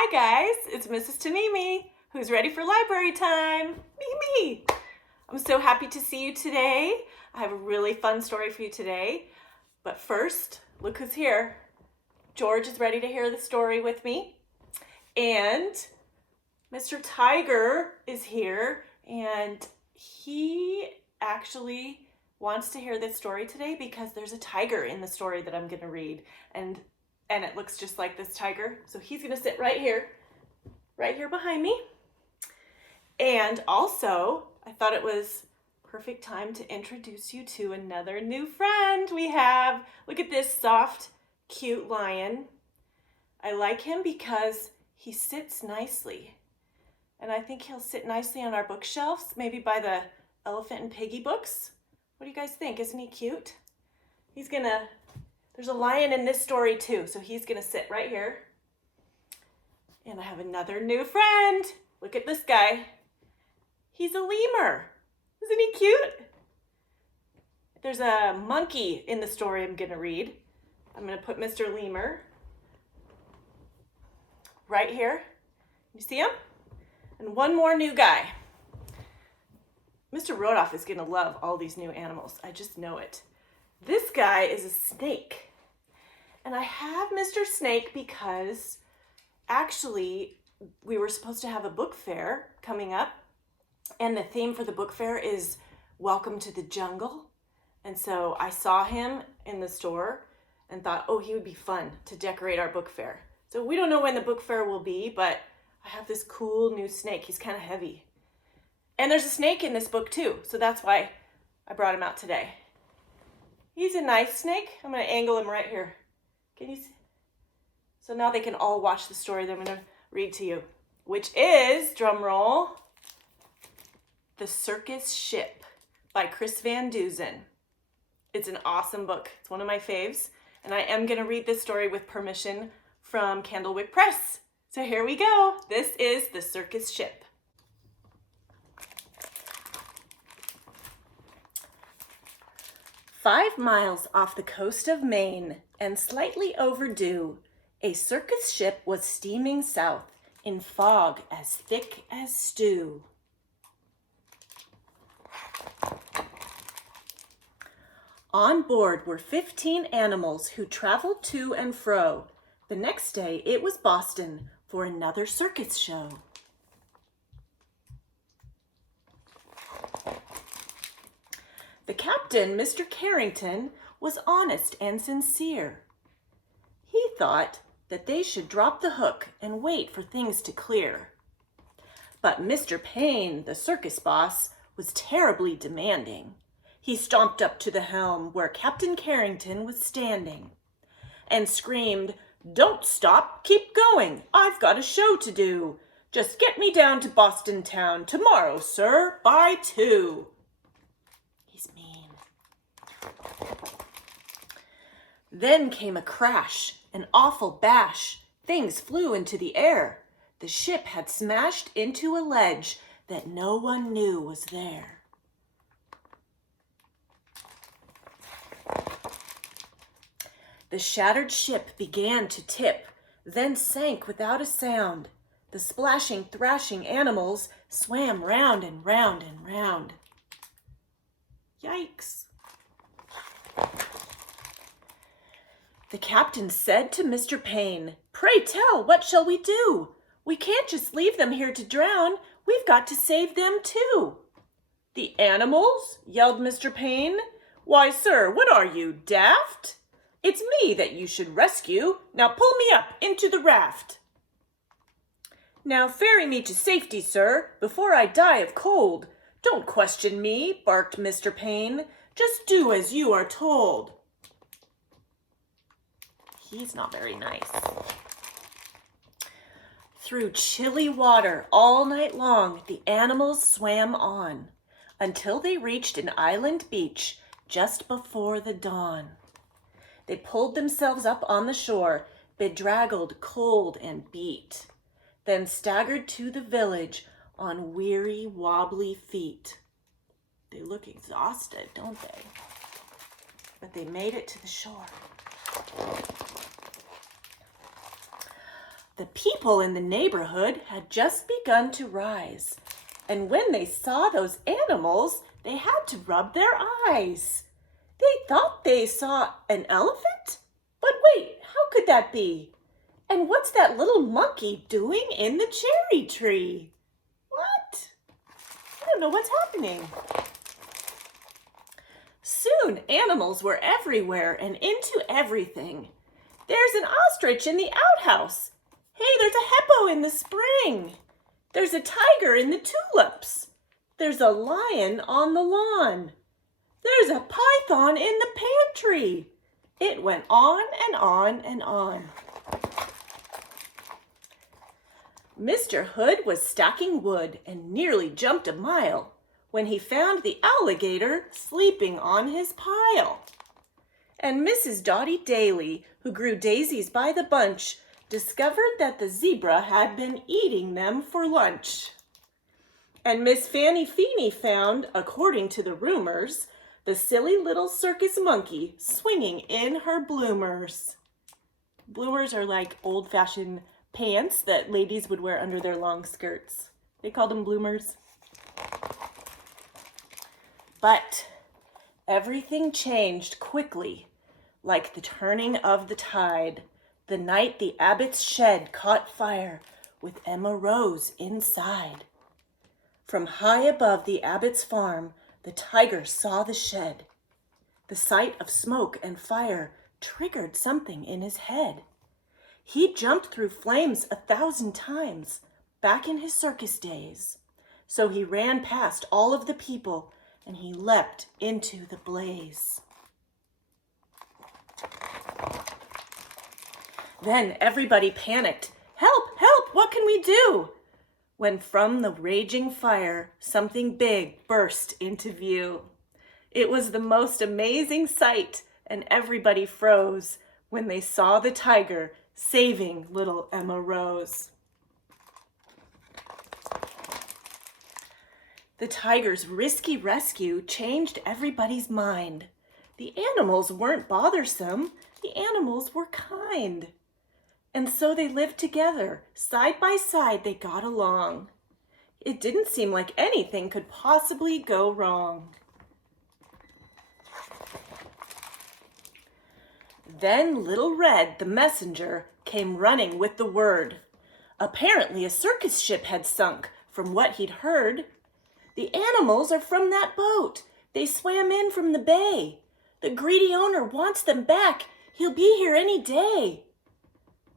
Hi guys, it's Mrs. Tamimi, who's ready for library time. Me. I'm so happy to see you today. I have a really fun story for you today. But first, look who's here. George is ready to hear the story with me. And Mr. Tiger is here, and he actually wants to hear this story today because there's a tiger in the story that I'm going to read. And it looks just like this tiger. So he's going to sit right here behind me. And also, I thought it was perfect time to introduce you to another new friend we have. Look at this soft, cute lion. I like him because he sits nicely. And I think he'll sit nicely on our bookshelves, maybe by the Elephant and Piggy books. What do you guys think? Isn't he cute? There's a lion in this story too, so he's gonna sit right here. And I have another new friend. Look at this guy. He's a lemur. Isn't he cute? There's a monkey in the story I'm gonna read. I'm gonna put Mr. Lemur right here. You see him? And one more new guy. Mr. Rodoff is gonna love all these new animals. I just know it. This guy is a snake. And I have Mr. Snake because actually we were supposed to have a book fair coming up. And the theme for the book fair is Welcome to the Jungle. And so I saw him in the store and thought, oh, he would be fun to decorate our book fair. So we don't know when the book fair will be, but I have this cool new snake. He's kind of heavy. And there's a snake in this book too. So that's why I brought him out today. He's a nice snake. I'm going to angle him right here. Can you see? So now they can all watch the story that I'm going to read to you, which is, drum roll, The Circus Ship by Chris Van Dusen. It's an awesome book. It's one of my faves. And I am going to read this story with permission from Candlewick Press. So here we go. This is The Circus Ship. 5 miles off the coast of Maine and slightly overdue, a circus ship was steaming south in fog as thick as stew. On board were 15 animals who traveled to and fro. The next day it was Boston for another circus show. The captain, Mr. Carrington, was honest and sincere. He thought that they should drop the hook and wait for things to clear. But Mr. Payne, the circus boss, was terribly demanding. He stomped up to the helm where Captain Carrington was standing and screamed, "Don't stop, keep going, I've got a show to do. Just get me down to Boston town tomorrow, sir, by 2. He's mean. Then came a crash, an awful bash. Things flew into the air. The ship had smashed into a ledge that no one knew was there. The shattered ship began to tip, then sank without a sound. The splashing, thrashing animals swam round and round and round. Yikes. The captain said to Mr. Payne, "Pray tell, what shall we do? We can't just leave them here to drown. We've got to save them too." "The animals?" yelled Mr. Payne. "Why, sir, what are you, daft? It's me that you should rescue. Now pull me up into the raft." "Now ferry me to safety, sir, before I die of cold. Don't question me," barked Mr. Payne. "Just do as you are told." He's not very nice. Through chilly water all night long, the animals swam on until they reached an island beach just before the dawn. They pulled themselves up on the shore, bedraggled, cold, and beat, then staggered to the village on weary, wobbly feet. They look exhausted, don't they? But they made it to the shore. The people in the neighborhood had just begun to rise, and when they saw those animals, they had to rub their eyes. They thought they saw an elephant? But wait, how could that be? And what's that little monkey doing in the cherry tree? What? I don't know what's happening. Soon animals were everywhere and into everything. There's an ostrich in the outhouse. Hey, there's a hippo in the spring. There's a tiger in the tulips. There's a lion on the lawn. There's a python in the pantry. It went on and on and on. Mr. Hood was stacking wood and nearly jumped a mile when he found the alligator sleeping on his pile. And Mrs. Dotty Daly, who grew daisies by the bunch, discovered that the zebra had been eating them for lunch. And Miss Fanny Feeny found, according to the rumors, the silly little circus monkey swinging in her bloomers. Bloomers are like old-fashioned pants that ladies would wear under their long skirts. They called them bloomers. But everything changed quickly, like the turning of the tide, the night the abbot's shed caught fire with Emma Rose inside. From high above the abbot's farm, the tiger saw the shed. The sight of smoke and fire triggered something in his head. He jumped through flames 1,000 times back in his circus days. So he ran past all of the people and he leapt into the blaze. Then everybody panicked. Help, help, what can we do? When from the raging fire, something big burst into view. It was the most amazing sight, and everybody froze when they saw the tiger saving little Emma Rose. The tiger's risky rescue changed everybody's mind. The animals weren't bothersome. The animals were kind. And so they lived together. Side by side, they got along. It didn't seem like anything could possibly go wrong. Then Little Red, the messenger, came running with the word. Apparently a circus ship had sunk, from what he'd heard. The animals are from that boat. They swam in from the bay. The greedy owner wants them back. He'll be here any day.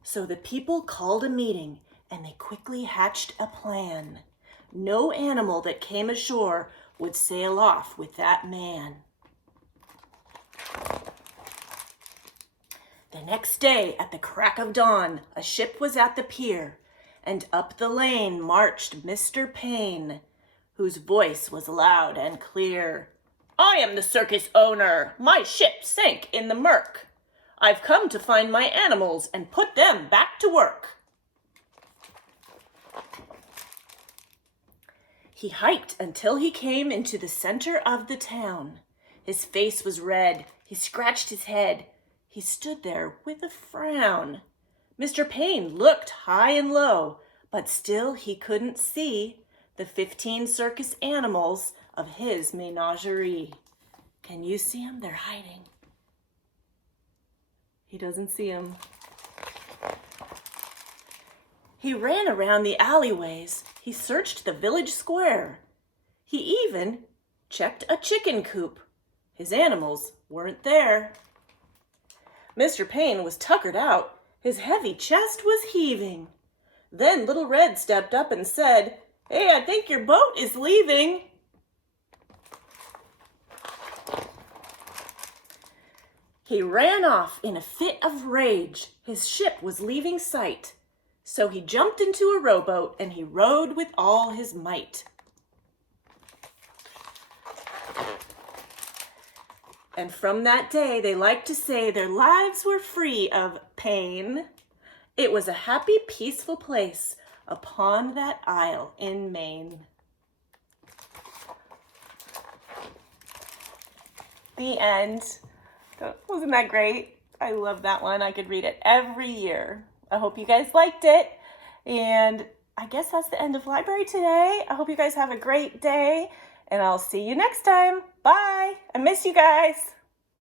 So the people called a meeting, and they quickly hatched a plan. No animal that came ashore would sail off with that man. The next day, at the crack of dawn, a ship was at the pier, and up the lane marched Mr. Payne, whose voice was loud and clear. I am the circus owner. My ship sank in the murk. I've come to find my animals and put them back to work. He hiked until he came into the center of the town. His face was red. He scratched his head. He stood there with a frown. Mr. Payne looked high and low, but still he couldn't see the 15 circus animals of his menagerie. Can you see them? They're hiding. He doesn't see them. He ran around the alleyways. He searched the village square. He even checked a chicken coop. His animals weren't there. Mr. Payne was tuckered out. His heavy chest was heaving. Then Little Red stepped up and said, Hey, I think your boat is leaving. He ran off in a fit of rage. His ship was leaving sight. So he jumped into a rowboat and he rowed with all his might. And from that day, they like to say their lives were free of pain. It was a happy, peaceful place upon that isle in Maine. The end. Wasn't that great? I love that one. I could read it every year. I hope you guys liked it. And I guess that's the end of library today. I hope you guys have a great day, and I'll see you next time. Bye. I miss you guys.